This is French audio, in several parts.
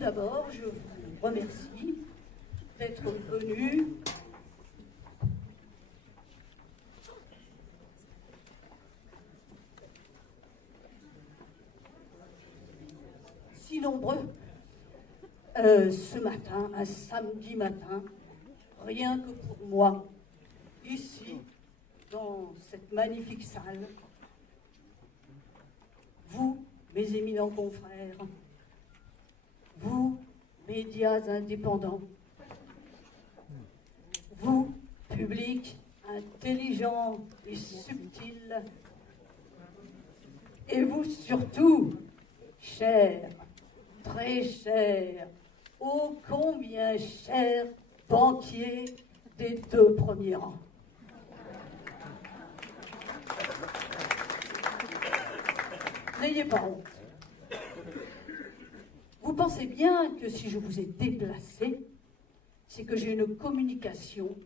d'abord, je vous remercie d'être venu si nombreux ce matin, un samedi matin, rien que pour moi, ici, dans cette magnifique salle. Vous, mes éminents confrères, vous, médias indépendants, vous, public intelligent et subtil, et vous surtout, chers, très chers, ô combien chers banquiers des deux premiers rangs. N'ayez pas honte. Vous pensez bien que si je vous ai déplacé, c'est que j'ai une communication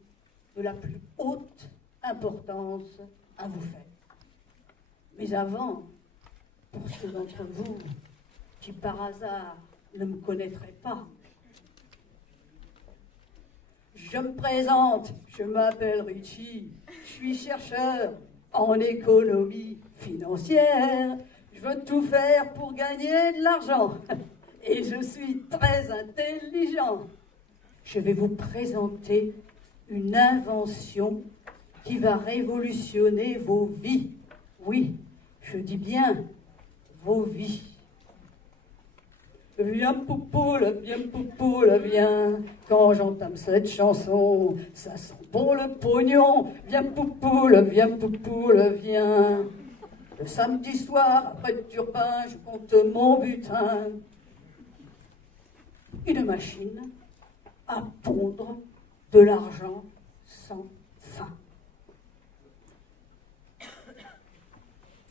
de la plus haute importance à vous faire. Mais avant, pour ceux d'entre vous qui par hasard ne me connaîtraient pas, je me présente, je m'appelle Richie, je suis chercheur en économie financière. Je veux tout faire pour gagner de l'argent et je suis très intelligent. Je vais vous présenter une invention qui va révolutionner vos vies. Oui, je dis bien vos vies. Viens poupoule, viens. Quand j'entame cette chanson, ça sent bon le pognon. Viens poupoule, viens. Le samedi soir, après le turbin, je compte mon butin. Une machine à pondre de l'argent sans fin.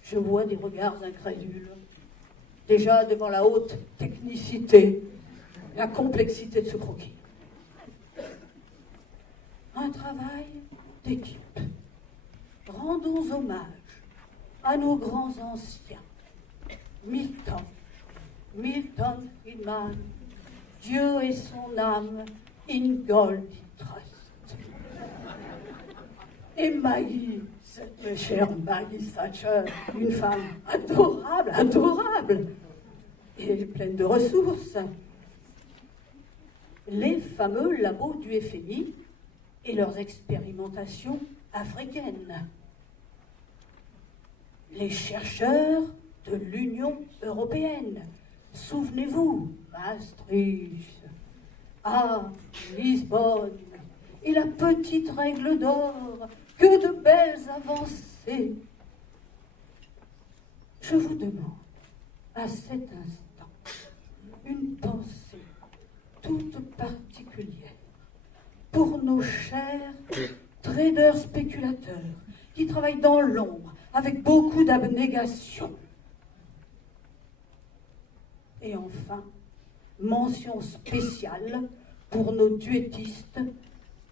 Je vois des regards incrédules, déjà devant la haute technicité, la complexité de ce croquis. Un travail d'équipe. Rendons hommage à nos grands anciens. Milton Friedman, Dieu et son âme, in gold trust. Et Maggie, cette chère Maggie Thatcher, une femme adorable, et pleine de ressources. Les fameux labos du FMI et leurs expérimentations africaines. Les chercheurs de l'Union européenne. Souvenez-vous, Maastricht, Lisbonne, et la petite règle d'or, que de belles avancées. Je vous demande, à cet instant, une pensée toute particulière pour nos chers traders spéculateurs qui travaillent dans l'ombre avec beaucoup d'abnégation. Et enfin, mention spéciale pour nos duettistes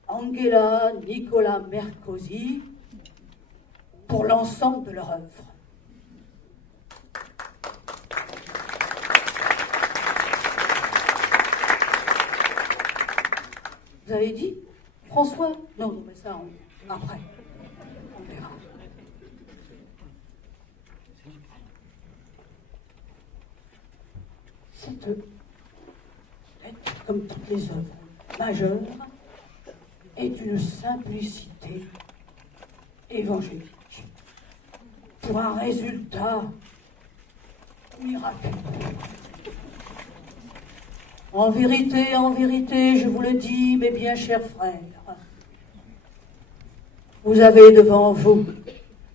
Angela, Nicolas Mercosi, pour l'ensemble de leur œuvre. Vous avez dit François? Non, mais ça, après, on verra. Cette lettre, comme toutes les œuvres majeures, est d'une simplicité évangélique pour un résultat miraculeux. En vérité, je vous le dis, mes bien chers frères, vous avez devant vous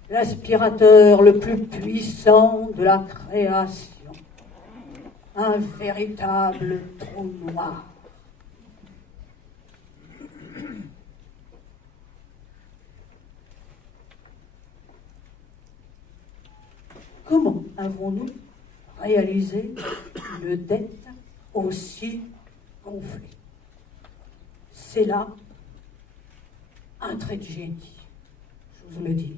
l'aspirateur le plus puissant de la création, un véritable trou noir. Comment avons-nous réalisé une dette aussi gonflée? C'est là un trait de génie, je vous le dis.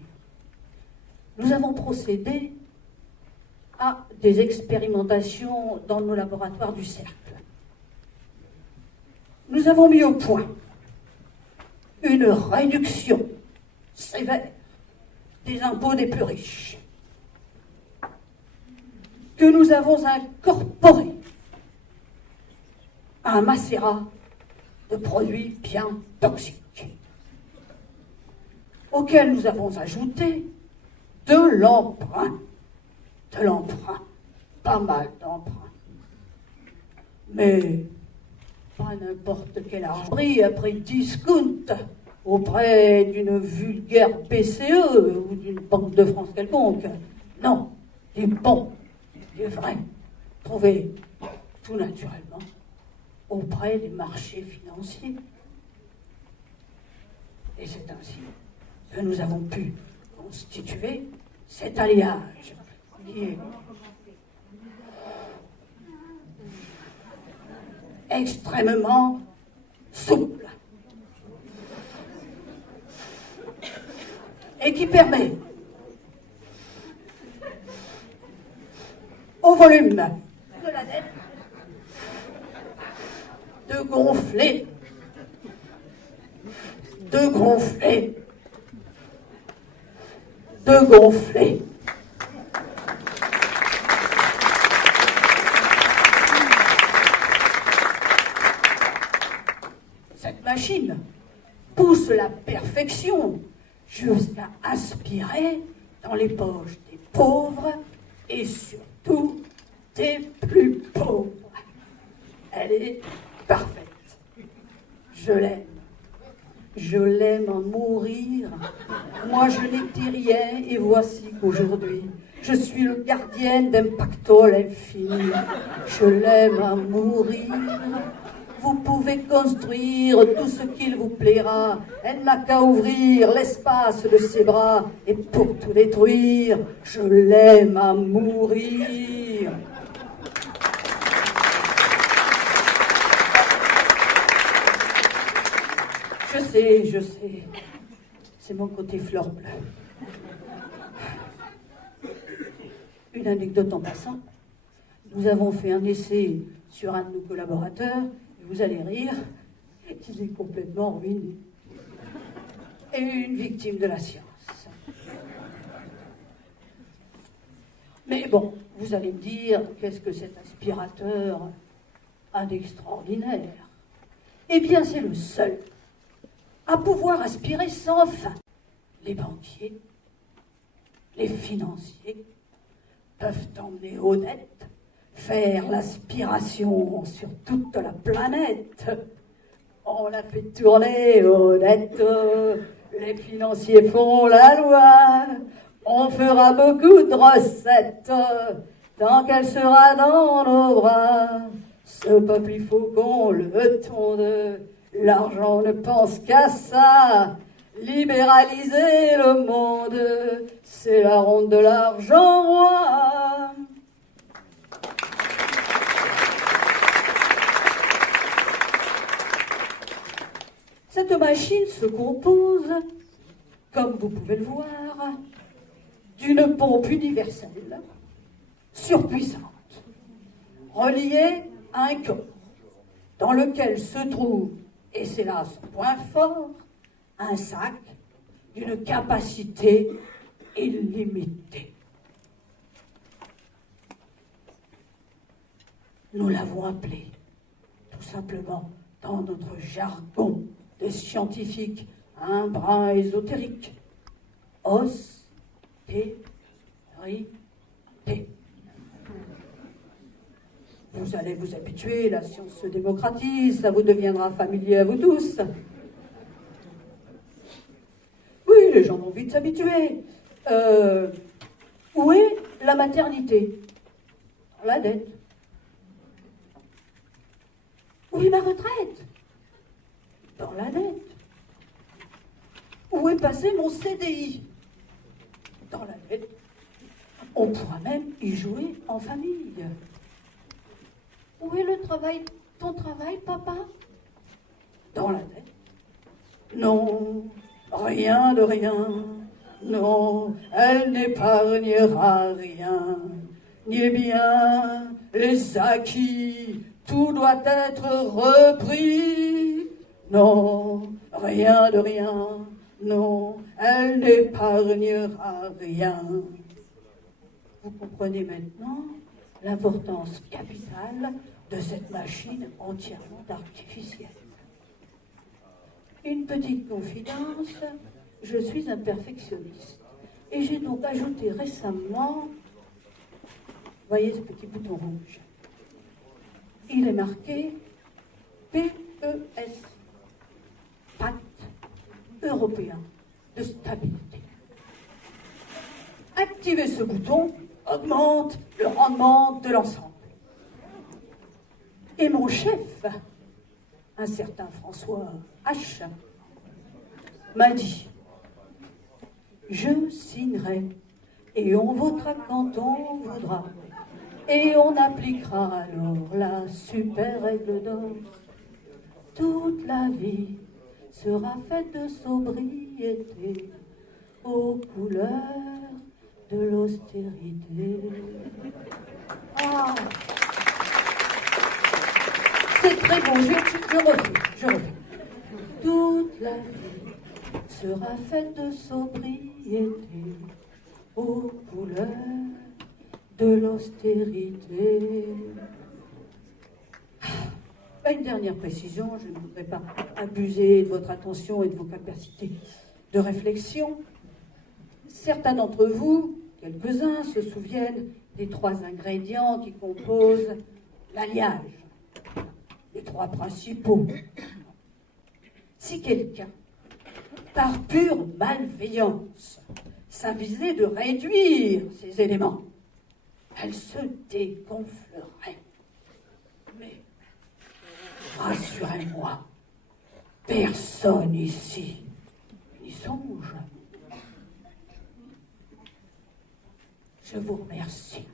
Nous avons procédé à des expérimentations dans nos laboratoires du Cercle. nous avons mis au point une réduction sévère des impôts des plus riches, que nous avons incorporé à un macérat de produits bien toxiques, auquel nous avons ajouté de l'emprunt, pas mal d'emprunt, mais pas n'importe quel argent pris à prix discount auprès d'une vulgaire BCE ou d'une Banque de France quelconque. Non, des bons, des vrais, trouvés tout naturellement auprès des marchés financiers. Et c'est ainsi que nous avons pu constituer cet alliage qui est extrêmement souple et qui permet au volume de la dette de gonfler. Cette machine pousse la perfection jusqu'à aspirer dans les poches des pauvres et surtout des plus pauvres. Elle est parfaite. Je l'aime. Je l'aime à mourir. Moi, je n'étais rien et voici qu'aujourd'hui, je suis le gardienne d'un pactole infini. Je l'aime à mourir. Vous pouvez construire tout ce qu'il vous plaira. Elle n'a qu'à ouvrir l'espace de ses bras. Et pour tout détruire, je l'aime à mourir. Je sais. C'est mon côté fleur bleue. Une anecdote en passant. Nous avons fait un essai sur un de nos collaborateurs. Vous allez rire, il est complètement ruiné. Et une victime de la science. Mais bon, vous allez me dire, qu'est-ce que cet aspirateur a d'extraordinaire? Eh bien, c'est le seul à pouvoir aspirer sans fin. Les banquiers, les financiers peuvent emmener aux dettes, faire l'aspiration sur toute la planète. On la fait tourner aux dettes, les financiers font la loi, on fera beaucoup de recettes tant qu'elle sera dans nos bras. Ce peuple, il faut qu'on le tonde, l'argent ne pense qu'à ça. Libéraliser le monde, c'est la ronde de l'argent roi. Cette machine se compose, comme vous pouvez le voir, d'une pompe universelle, surpuissante, reliée à un corps, dans lequel se trouve, et c'est là son point fort, un sac d'une capacité illimitée. Nous l'avons appelé, tout simplement, dans notre jargon des scientifiques, un brin ésotérique, austérité. Vous allez vous habituer, la science se démocratise, ça vous deviendra familier à vous tous. Oui, les gens vont vite s'habituer. Où est la maternité? Dans la dette. Où est ma retraite? Dans la dette. Où est passé mon CDI? Dans la dette. On pourra même y jouer en famille. Où est le travail, ton travail, papa? Dans la dette. Non, rien de rien. Non, elle n'épargnera rien. Ni les biens, les acquis, tout doit être repris. Non, rien de rien, non, elle n'épargnera rien. Vous comprenez maintenant l'importance capitale de cette machine entièrement artificielle. Une petite confidence, je suis un perfectionniste. Et j'ai donc ajouté récemment, voyez ce petit bouton rouge, il est marqué PES, Pacte européen de stabilité. Activer ce bouton augmente le rendement de l'ensemble. Et mon chef, un certain François H, m'a dit: je signerai et on votera quand on voudra et on appliquera alors la super règle d'or. Toute la vie sera faite de sobriété aux couleurs de l'austérité. Ah, c'est très bon, je refais. Toute la vie sera faite de sobriété aux couleurs de l'austérité. Une dernière précision, je ne voudrais pas abuser de votre attention et de vos capacités de réflexion. Certains d'entre vous, quelques-uns, se souviennent des 3 ingrédients qui composent l'alliage, les 3 principaux. Si quelqu'un, par pure malveillance, s'avisait de réduire ces éléments, elle se dégonflerait. Mais rassurez-moi, personne ici n'y songe. Je vous remercie.